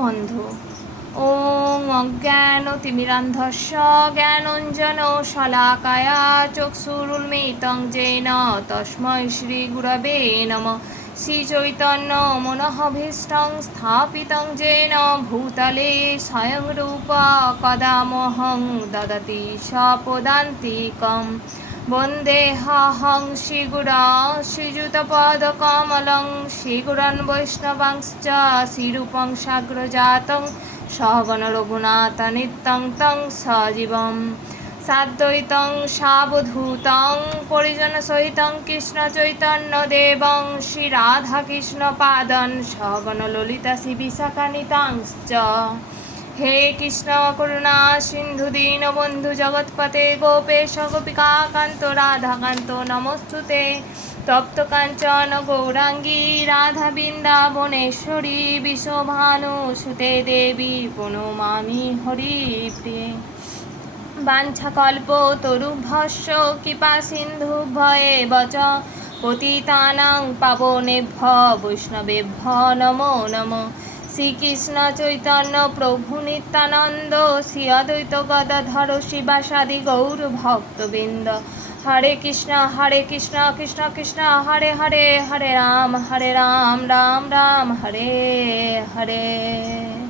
বন্ধু। ওং অজ্ঞানতিমিরান্ধস্য জ্ঞানাঞ্জনশলাকায়া চক্ষুरुन्मीलितं येन তস্मै শ্রীগুরবে নমঃ। শ্রীচৈতন্যমনঃভীষ্টং স্থাপিतं येन ভূতলে স্বয়ং রূপ কদা মহং দদতি স্বপদান্তিকम्। वन्देऽहं श्रीगुरुं श्रीयुतपदकमलं श्रीगुरोन् वैष्णवांश्च श्रीरूपं साग्रजातं सहगण रघुनाथान्वितं तं सजीवं साद्वैतं सावधूतं परिजनसहितं कृष्णचैतन्यदेवं श्रीराधाकृष्णपादान् सहगण ललिता श्रीविशाखान्वितांश्च। हे कृष्ण करुणा सिंधु दीनबंधु जगत्पते गोपेश गोपिका कांत राधा कांत नमस्तुते। तप्त कांचन गौरांगी राधा वृंदावनेश्वरी विश्वभानुसुते देवी प्रणमामि हरिप्रिये। वाञ्छाकल्पतरुभ्यश्च कृपा सिन्धुभ्येव च पतितानां पावनेभ्यो वैष्णवेभ्यो नमो नमः। श्रीकृष्ण चैतन्य प्रभु नित्यानंद श्री अद्वैत गदाधर शिवासादि गौर भक्तवृंद। हरे कृष्ण कृष्ण कृष्ण हरे हरे हरे राम राम राम हरे हरे।